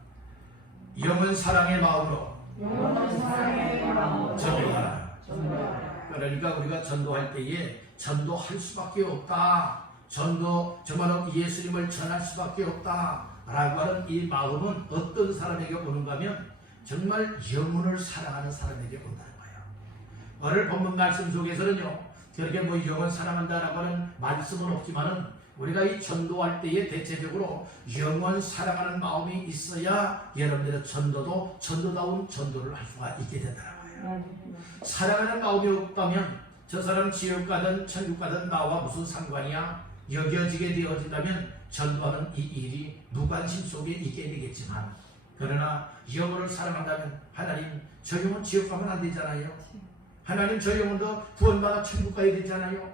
영혼 사랑의 마음으로 영원한 사랑의 마음으로 전도하라. 전도하라. 그러니까 우리가 전도할 때에 전도할 수밖에 없다. 전도 정말로 예수님을 전할 수밖에 없다 라고 하는 이 마음은 어떤 사람에게 오는가 하면 정말 영혼을 사랑하는 사람에게 온다는 거예요. 오늘 본문 말씀 속에서는요, 그렇게 뭐 영혼 사랑한다라고 하는 말씀은 없지만은 우리가 이 전도할 때에 대체적으로 영혼 사랑하는 마음이 있어야 여러분들의 전도도 전도다운 전도를 할 수가 있게 된다는 거예요. 사랑하는 마음이 없다면 저 사람 지옥 가든 천국 가든 나와 무슨 상관이야 여겨지게 되어진다면 전도하는 이 일이 무관심 속에 있게 되겠지만, 그러나 영혼을 사랑한다면 하나님 저 영혼 지옥 가면 안 되잖아요. 하나님 저 영혼도 구원받아 천국 가야 되잖아요.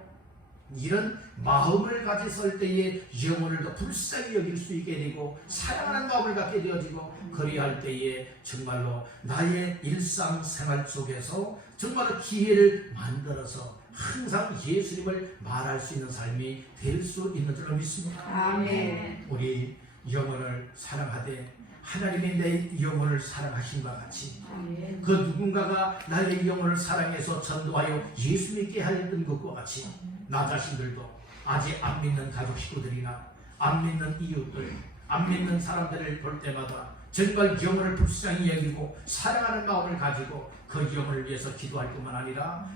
이런 마음을 가졌을 때에 영혼을 더 불쌍히 여길 수 있게 되고 사랑하는 마음을 갖게 되어지고, 그리할 때에 정말로 나의 일상생활 속에서 정말로 기회를 만들어서 항상 예수님을 말할 수 있는 삶이 될 수 있는 줄로 믿습니다. 아멘. 우리 영혼을 사랑하되 하나님이 내 영혼을 사랑하신 것 같이 아멘. 그 누군가가 나의 영혼을 사랑해서 전도하여 예수 믿게 하였던 것과 같이 나 자신들도 아직 안 믿는 가족 식구들이나 안 믿는 이웃들, 안 믿는 사람들을 볼 때마다 정말 영혼을 불쌍히 여기고 사랑하는 마음을 가지고 그 영혼을 위해서 기도할 뿐만 아니라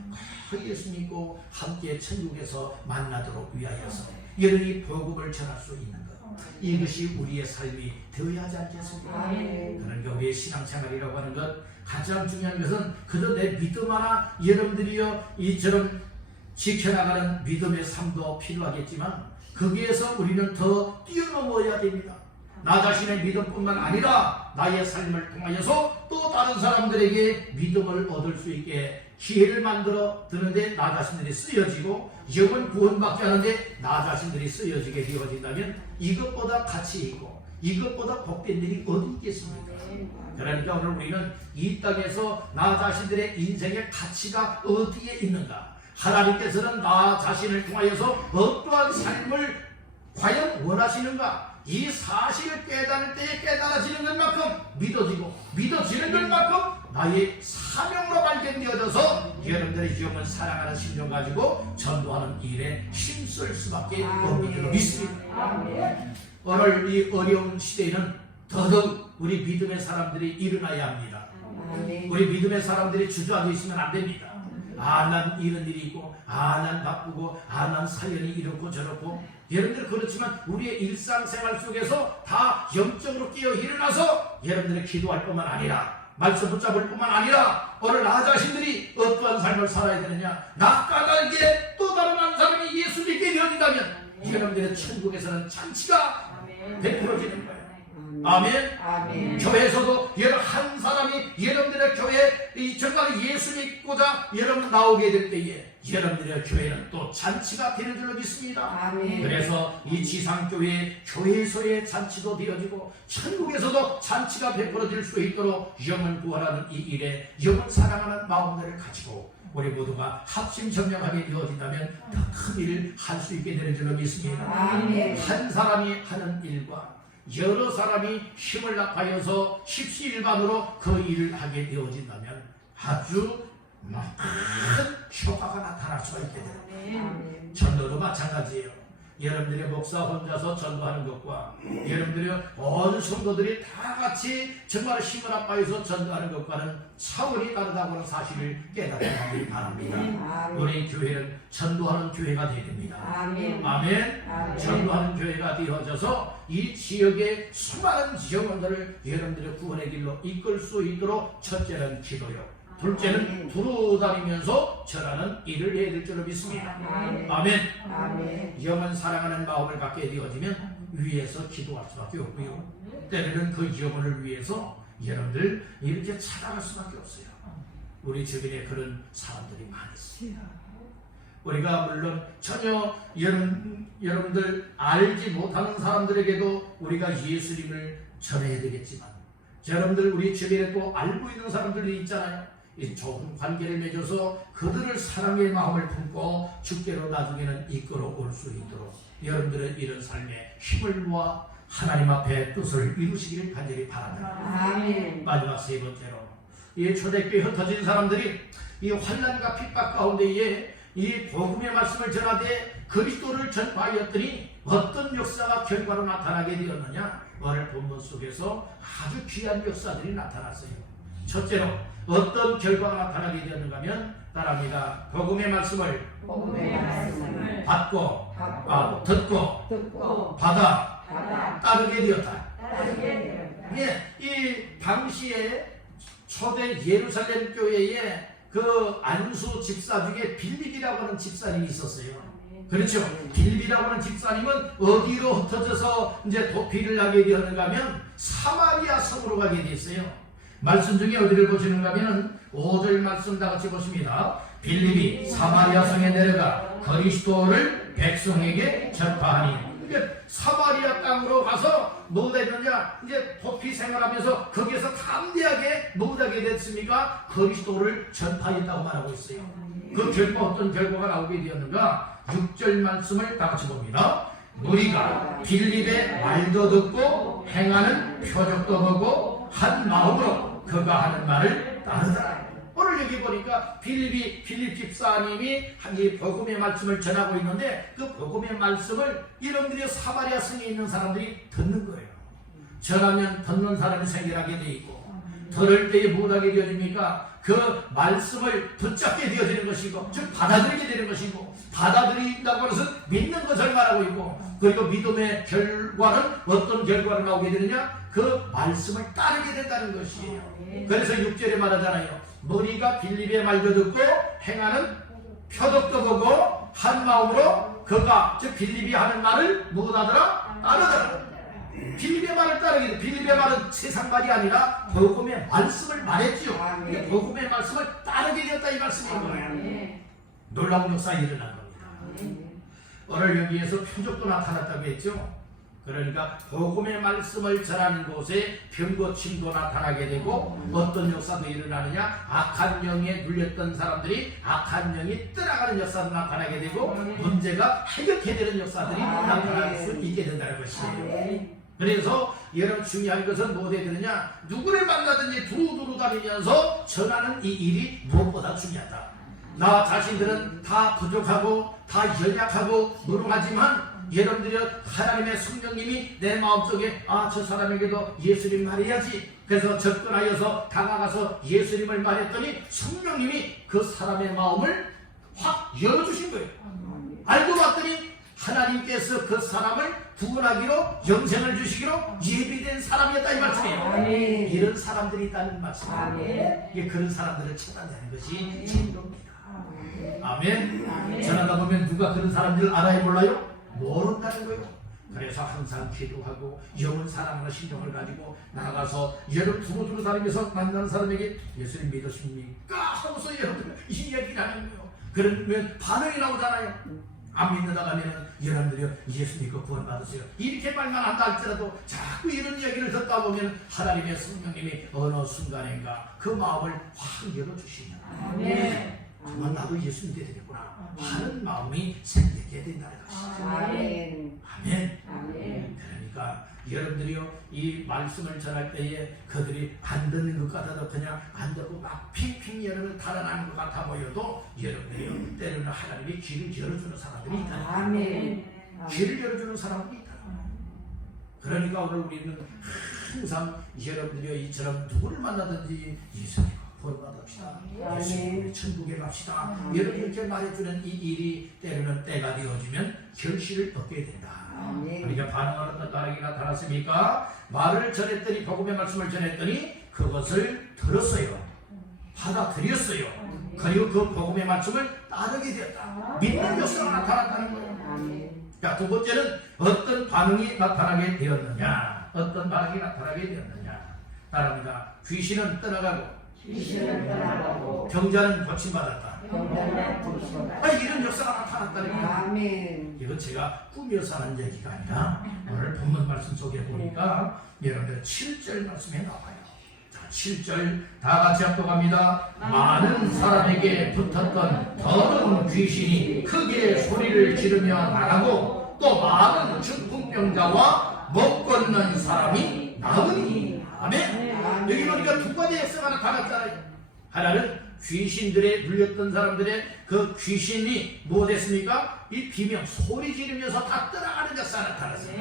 그 예수 믿고 함께 천국에서 만나도록 위하여서 여러분이 복음을 전할 수 있는 것, 이것이 우리의 삶이 되어야 하지 않겠습니까? 아멘. 그러니까 우리의 신앙생활이라고 하는 것 가장 중요한 것은 그저 내 믿음 하나 여러분들이요 이처럼 지켜나가는 믿음의 삶도 필요하겠지만 거기에서 우리는 더 뛰어넘어야 됩니다. 나 자신의 믿음뿐만 아니라 나의 삶을 통하여서 또 다른 사람들에게 믿음을 얻을 수 있게 기회를 만들어 드는데 나 자신들이 쓰여지고 영혼 구원받게 하는데 나 자신들이 쓰여지게 되어진다면 이것보다 가치 있고 이것보다 복된 일이 어디 있겠습니까? 그러니까 오늘 우리는 이 땅에서 나 자신들의 인생의 가치가 어디에 있는가? 하나님께서는 나 자신을 통하여서 어떠한 삶을 과연 원하시는가? 이 사실을 깨달을 때에 깨달아지는 것만큼 믿어지고 믿어지는 것만큼 나의 사명으로 발견되어져서 여러분들의 영을 사랑하는 심령 가지고 전도하는 일에 힘쓸 수밖에 없는 줄로 믿습니다. 오늘 이 어려운 시대에는 더더욱 우리 믿음의 사람들이 일어나야 합니다. 우리 믿음의 사람들이 주저앉아 있으면 안 됩니다. 난 이런 일이 있고 난 바쁘고 난 사연이 이렇고 저렇고 여러분들 그렇지만 우리의 일상생활 속에서 다 영적으로 깨어 일어나서 여러분들이 기도할 뿐만 아니라 말씀 붙잡을 뿐만 아니라 오늘 나 자신들이 어떠한 삶을 살아야 되느냐 나 까닭에 또 다른 한 사람이 예수 믿게 되어진다면 여러분들의 천국에서는 잔치가 베풀어지는 거예요. 아멘. 교회에서도 여러분 한 사람이 여러분들의 교회에 정말 예수 믿고자 여러분 나오게 될 때에 여러분들의 교회는 또 잔치가 되는 줄로 믿습니다. 그래서 이 지상교회 교회에서의 잔치도 되어지고 천국에서도 잔치가 베풀어질 수 있도록 영을 구원하는 이 일에 영을 사랑하는 마음들을 가지고 우리 모두가 합심정령하게 되어진다면 더 큰 일을 할 수 있게 되는 줄로 믿습니다. 한 사람이 하는 일과 여러 사람이 힘을 합하여서 십시일반으로 그 일을 하게 되어진다면 아주 큰 효과가 나타날 수가 있게 됩니다. 전도도 마찬가지예요. 여러분들의 목사 혼자서 전도하는 것과 여러분들의 온 성도들이 다 같이 정말 힘을 합하여서 전도하는 것과는 차원이 다르다고 하는 사실을 깨닫기 바랍니다. 우리 교회는 전도하는 교회가 되어야 됩니다. 아멘. 전도하는 교회가 되어져서 이 지역의 수많은 영혼들을 여러분들의 구원의 길로 이끌 수 있도록 첫째는 기도요. 둘째는 두루다니면서 절하는 일을 해야 될 줄로 믿습니다. 아멘. 영은 사랑하는 마음을 갖게 되어지면 위에서 기도할 수밖에 없고요. 때로는 그 영혼을 위해서 여러분들 이렇게 찾아갈 수밖에 없어요. 우리 주변에 그런 사람들이 많이 있어요. 우리가 물론 전혀 여러분들 알지 못하는 사람들에게도 우리가 예수님을 전해야 되겠지만 여러분들 우리 주변에 또 알고 있는 사람들이 있잖아요. 이 좋은 관계를 맺어서 그들을 사랑의 마음을 품고 주께로 나중에는 이끌어 올 수 있도록 여러분들의 이런 삶에 힘을 모아 하나님 앞에 뜻을 이루시기를 간절히 바랍니다. 마지막 세 번째로 이 초대교회 흩어진 사람들이 이 환난과 핍박 가운데에 이 복음의 말씀을 전하되 그리스도를 전파하였더니 어떤 역사가 결과로 나타나게 되었느냐. 오늘 본문 속에서 아주 귀한 역사들이 나타났어요. 첫째로 어떤 결과가 나타나게 되었는가 하면 따라합니다. 복음의 말씀을 받고 듣고 받아 따르게 되었다. 이 당시에 초대 예루살렘 교회에 그 안수 집사 중에 빌립이라고 하는 집사님이 있었어요. 그렇죠. 빌립이라고 하는 집사님은 어디로 흩어져서 이제 도피를 하게 되었는가 하면 사마리아 성으로 가게 됐어요. 말씀 중에 어디를 보시는가 하면 5절 말씀 다 같이 보십니다. 빌립이 사마리아 성에 내려가 그리스도를 백성에게 전파하니. 그러니까 사마리아 땅으로 가서 뭐 했느냐, 이제 도피 생활하면서 거기에서 담대하게 뭐하게 됐습니까? 그리스도를 전파했다고 말하고 있어요. 그 결과 어떤 결과가 나오게 되었는가? 6절 말씀을 다 같이 봅니다. 우리가 빌립의 말도 듣고 행하는 표적도 보고 한 마음으로 그가 하는 말을 따르더라. 오늘 여기 보니까 빌립 집사님이 이 복음의 말씀을 전하고 있는데 그 복음의 말씀을 여러분들이 사마리아 성에 있는 사람들이 듣는 거예요. 전하면 듣는 사람이 생겨나게 돼 있고 들을 때에 못하게 되어집니까? 그 말씀을 붙잡게 되어지는 것이고 즉 받아들이게 되는 것이고 받아들인다고 하는 것은 믿는 것을 말하고 있고 그리고 믿음의 결과는 어떤 결과가 나오게 되느냐? 그 말씀을 따르게 된다는 것이에요. 그래서 6절에 말하잖아요. 너희가 빌립의 말도 듣고 행하는 표적도 보고 한 마음으로 그가 즉 빌립이 하는 말을 무엇하더라? 따르더라. 빌립의 말을 따르게 돼. 빌립의 말은 세상 말이 아니라 복음의 말씀을 말했지요. 복음의 말씀을 따르게 되었다 이 말씀인 거예요. 놀라운 역사가 일어난 겁니다. 오늘 여기에서 표적도 나타났다고 했죠. 그러니까 복음의 말씀을 전하는 곳에 병고침도 나타나게 되고 어떤 역사도 일어나느냐, 악한 영에 눌렸던 사람들이 악한 영이 떠나가는 역사도 나타나게 되고 문제가 해결되게 되는 역사들이 나타날 수 있게 된다는 것이에요. 그래서 여러분 중요한 것은 무엇에 되느냐, 누구를 만나든지 두루두루 다니면서 전하는 이 일이 무엇보다 중요하다. 나 자신들은 다 부족하고 다 연약하고 무능하지만 여러분들이 하나님의 성령님이 내 마음속에 저 사람에게도 예수님 말해야지. 그래서 접근하여서 다가가서 예수님을 말했더니 성령님이 그 사람의 마음을 확 열어주신 거예요. 알고 봤더니 하나님께서 그 사람을 구원하기로 영생을 주시기로 예비된 사람이었다 이 말씀이에요. 이런 사람들이 있다는 말씀이에요. 이게 그런 사람들을 찾아내는 것이 전도입니다. 아멘. 전하다 보면 누가 그런 사람들을 알아요 몰라요? 모른다는 거예요. 그래서 항상 기도하고 영을 사랑하는 심정을 가지고 나가서 여러분 두루두루 다니면서 만나는 사람에게 예수님 믿으십니까? 하고서 여러분들 이 이야기를 하는 거예요. 그러면 반응이 나오잖아요. 안 믿는다 하면 여러분들이 예수 믿고 구원 받으세요. 이렇게 말만 한다 할지라도 자꾸 이런 이야기를 듣다 보면 하나님의 성령님이 어느 순간인가 그 마음을 확 열어주시면 그만 나도 예수 믿어야 되겠구나 하는 마음이 생기게 된다는 것이죠. 아멘. 아멘. 그러니까 여러분들이요 이 말씀을 전할 때에 그들이 안 듣는 것 같아도 그냥 안 듣고 막 핑핑 여러분 달아나는 것 같아 보여도 여러분들이요 때로는 하나님이 길을 열어주는 사람들이 있다. 아멘. 길을 열어주는 사람들이 있다. 그러니까 오늘 우리는 항상 여러분들이요 이처럼 누구를 만나든지 예수님과 구원받읍시다. 예수님 천국에 갑시다. 여러분 이렇게 말해주는 이 일이 때로는 때가 되어지면 결실을 얻게 된다. 우리가 반응하는 어떤 반응이 나타났습니까? 말을 전했더니 복음의 말씀을 전했더니 그것을 들었어요. 받아들였어요. 그리고 그 복음의 말씀을 따르게 되었다. 믿는 역사가 나타났다는 거예요. 자, 두 번째는 어떤 반응이 나타나게 되었느냐? 어떤 반응이 나타나게 되었느냐? 따릅니다. 귀신은 떠나가고 병자는 고침받았다. 이런 역사가 나타났다는 거예요. 이건 제가 꾸며서 하는 얘기가 아니라 오늘 본문 말씀 속에 보니까 여러분들 7절 말씀에 나와요. 자, 7절 다 같이 합독합니다. 많은 사람에게 붙었던 더러운 귀신이 크게 소리를 지르며 나가고 또 많은 중풍병자와 못 걷는 사람이 나으니. 아멘. 여기 보니까 두 가지 역사가 나타났잖아요. 하나는 귀신들에 물렸던 사람들의 그 귀신이 무엇했습니까? 이 비명 소리 지르면서 다 떠나가는 역사가 나타났어요.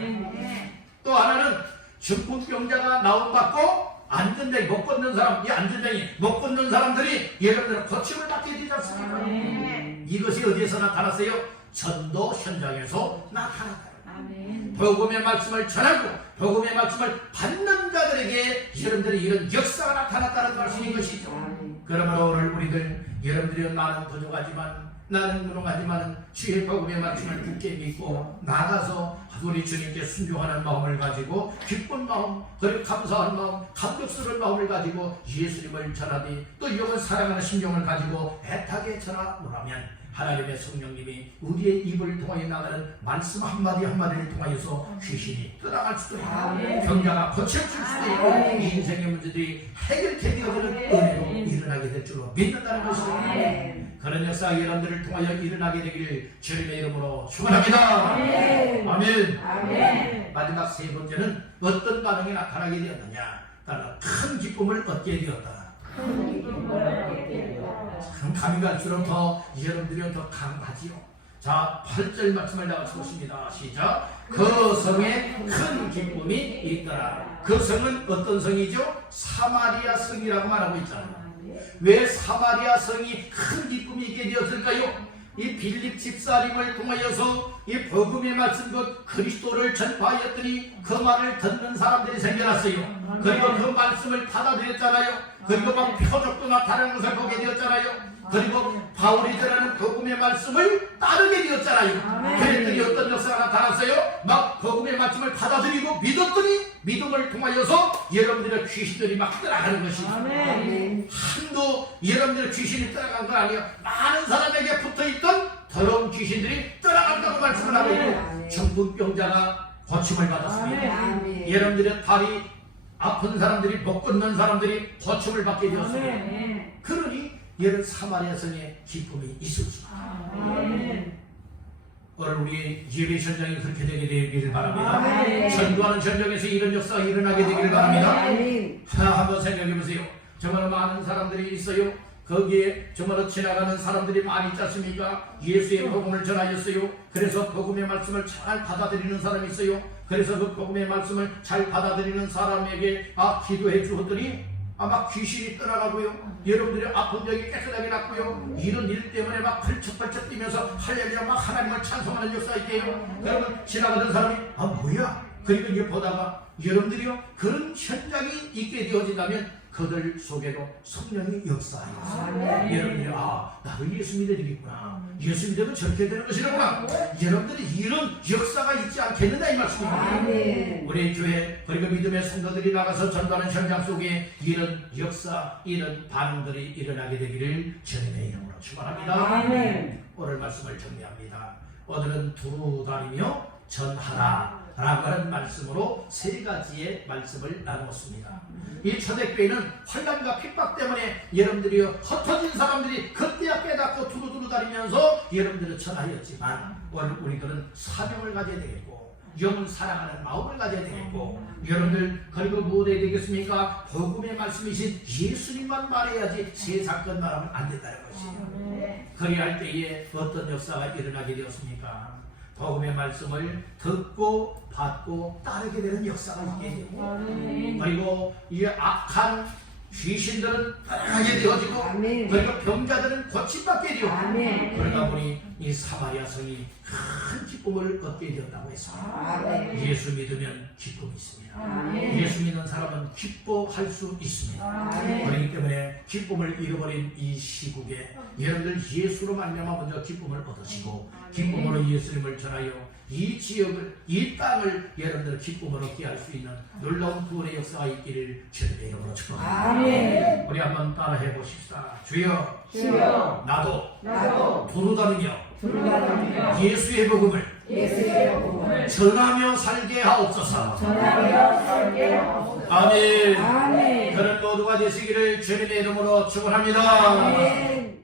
또 하나는 중풍병자가 나옴받고 안전장이 못 걷는 사람, 이 안전장이 못 걷는 사람들이 여러분들 고침을 받게 되지 않습니까? 이것이 어디에서 나타났어요? 전도 현장에서 나타났다. 복음의 말씀을 전하고 복음의 말씀을 받는 자들에게 여러분들이 이런 역사가 나타났다는 말씀인 것이죠. 그러므로 오늘 우리들 여러분들이 나는 부족하지만 나는 무능하지만 주의 복음의 말씀을 굳게 믿고 나가서 우리 주님께 순종하는 마음을 가지고 기쁜 마음 그리고 감사한 마음 감격스러운 마음을 가지고 예수님을 전하되 또 이용을 사랑하는 심령을 가지고 애타게 전하노라면 하나님의 성령님이 우리의 입을 통하여 나가는 말씀 한마디 한마디를 통하여서 귀신이 떠나갈 수도 있고 병자가 고쳐줄 수도 있고 이 인생의 문제들이 해결되게 되어지는 은혜로 일어나게 될 줄로 믿는다는 것입니다. 그런 역사 여러분들을 통하여 일어나게 되기를 주님의 이름으로 축원합니다. 아멘. 마지막 세 번째는 어떤 반응이 나타나게 되었느냐? 따라 큰 기쁨을 얻게 되었다. 참 감이 갈수록 더 여러분들이 더 강하지요. 자, 8절 말씀을 다 같이 보십니다. 시작. 그 성에 큰 기쁨이 있더라. 그 성은 어떤 성이죠? 사마리아 성이라고 말하고 있잖아요. 왜 사마리아 성이 큰 기쁨이 있게 되었을까요? 이 빌립 집사님을 통하여서 이 복음의 말씀 곧 그리스도를 전파하였더니 그 말을 듣는 사람들이 생겨났어요. 그리고 그 말씀을 받아들였잖아요. 그리고 막 표적도 나타나는 것을 보게 되었잖아요. 그리고 바울이 전하는 복음의 말씀을 따르게 되었잖아요. 그랬더니 어떤 역사가 나타났어요? 막 복음의 말씀을 받아들이고 믿었더니 믿음을 통하여서 여러분들의 귀신들이 막 떠나가는 것이죠. 한도 여러분들의 귀신이 떠나간 건 아니에요. 많은 사람에게 붙어있던 더러운 귀신들이 떠나간다고 말씀을 하고 있고 중풍병자가 고침을 받았습니다. 아멘. 여러분들의 다리 아픈 사람들이, 못 걷는 사람들이 고침을 받게 되었습니다. 아멘. 그러니 여러 사마리아 성에 기쁨이 있었습니다. 아멘. 오늘 우리 예배 현장이 그렇게 되게 되기를 바랍니다. 아멘. 전도하는 현장에서 이런 역사가 일어나게 되기를 바랍니다. 아멘. 한번 생각해 보세요. 정말 많은 사람들이 있어요. 거기에 정말 지나가는 사람들이 많이 있지 않습니까? 예수의 복음을 전하였어요. 그래서 복음의 말씀을 잘 받아들이는 사람이 있어요. 그래서 그 복음의 말씀을 잘 받아들이는 사람에게 기도해 주었더니 막 귀신이 떠나가고요. 여러분들이 아픈 적이 깨끗하게 낫고요. 이런 일 때문에 막 펄쩍펄쩍 뛰면서 할렐루야 막 하나님을 찬송하는 역사가 있대요. 그러면 지나가던 사람이 뭐야? 그리고 이제 보다가 여러분들이요 그런 현장이 있게 되어진다면 그들 속에도 성령이 역사하였어요. 아멘. 여러분들이 나도 예수 믿어야 되겠구나. 예수 믿으면 저렇게 되는 것이라구나. 여러분들이 이런 역사가 있지 않겠느냐 이 말씀입니다. 아멘. 우리 교회 그리고 믿음의 성도들이 나가서 전도하는 현장 속에 이런 역사, 이런 반응들이 일어나게 되기를 주님의 이름으로 축원합니다. 아멘. 오늘 말씀을 정리합니다. 오늘은 두루 다니며 전하라 라고 하는 말씀으로 세 가지의 말씀을 나누었습니다. 이 초대교회는 환난과 핍박 때문에 여러분들이 흩어진 사람들이 그때야 깨닫고 두루두루 다니면서 여러분들을 전하였지만 오늘 우리들은 사명을 가져야 되겠고 영을 사랑하는 마음을 가져야 되겠고 여러분들 그리고 무엇 해야 되겠습니까? 복음의 말씀이신 예수님만 말해야지 세상 것 말하면 안 된다는 것이에요. 그리할 때에 어떤 역사가 일어나게 되었습니까? 복음의 말씀을 듣고 받고 따르게 되는 역사가 있게 되고 그리고 이 악한 귀신들은 떠나게 되어지고 아멘. 그리고 병자들은 고침받게 되고 아멘. 그러다 보니 이 사마리아 성이 큰 기쁨을 얻게 되었다고 했습니다. 아멘. 예수 믿으면 기쁨이 있습니다. 아멘. 예수 믿는 사람은 기뻐할 수 있습니다. 아멘. 그렇기 때문에 기쁨을 잃어버린 이 시국에 여러분들 예수로 말미암아 먼저 기쁨을 얻으시고 기쁨으로 예수님을 전하여 이 지역을, 이 땅을 여러분들 기쁨으로 얻게 할 수 있는 놀라운 구원의 역사가 있기를 주님의 이름으로 축복합니다. 아멘. 우리 한번 따라해 보십시다. 주여, 주여, 나도 두루다니며 두루다니며 예수의 복음을 예수의 복음을 전하며 살게 하옵소서. 전하며 살게 하옵소서. 아멘. 아멘. 그런 모두가 되시기를 주님의 이름으로 축원합니다. 아멘.